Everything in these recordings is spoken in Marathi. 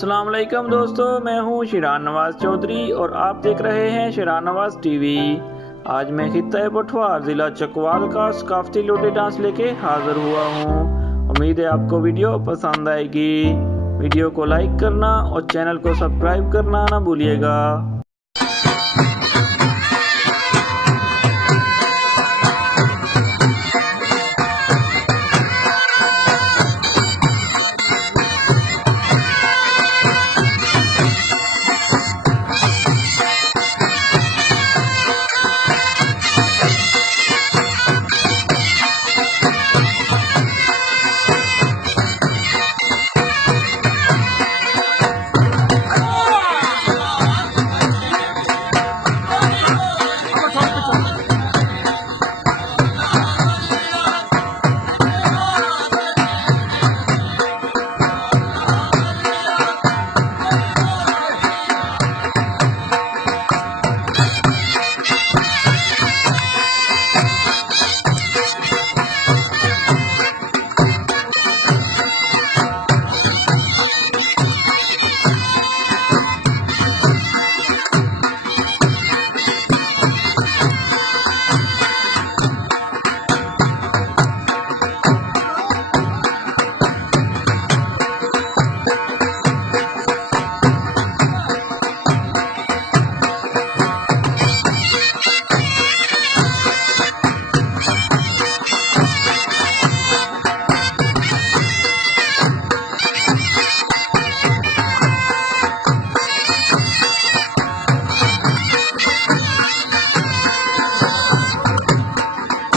अस्सलाम वालेकुम दोस्तों, मैं हूं शिरान नवाज चौधरी और आप देख रहे हैं शिरान नवाज टीवी। आज मैं खित्ता पठवार ज़िला चकवाल का सकाफती लोटे डांस लेके हाज़िर हुआ हूं। उम्मीद है आपको वीडियो पसंद आएगी। वीडियो को लाइक करना और चैनल को सब्सक्राइब करना ना भूलिएगा।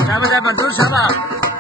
Sabar, sabar, sabar.